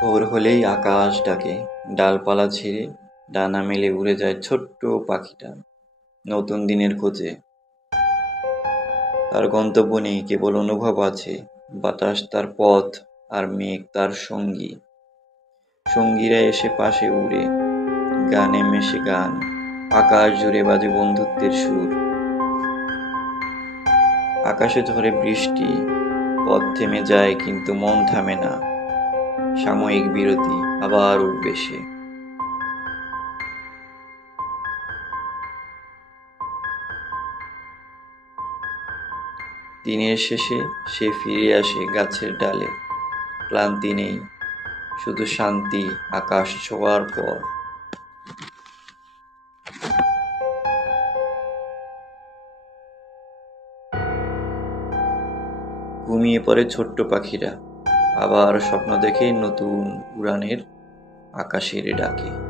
ভোর হলেই আকাশ ডাকে, ডালপালা ছিঁড়ে ডানা মেলে উড়ে যায় ছোট্ট পাখিটা নতুন দিনের খোঁজে। তার গন্তব্য নেই, কেবল অনুভব আছে। বাতাস তার পথ, আর মেঘ তার সঙ্গী। সঙ্গীরা এসে পাশে উড়ে, গানে মেশে গান, আকাশ জুড়ে বাজে বন্ধুত্বের সুর। আকাশে ঝরে বৃষ্টি, পথ থেমে যায় কিন্তু মন থামে না। সাময়িক বিরতি, আবার উঠবে সে। দিনের শেষে সে ফিরে আসে গাছের ডালে। ক্লান্তি নেই, শুধু শান্তি আকাশ ছোঁয়ার পর। ঘুমিয়ে পড়ে ছোট্ট পাখিরা, আবার স্বপ্ন দেখে নতুন উড়ানের আকাশের ডাকে।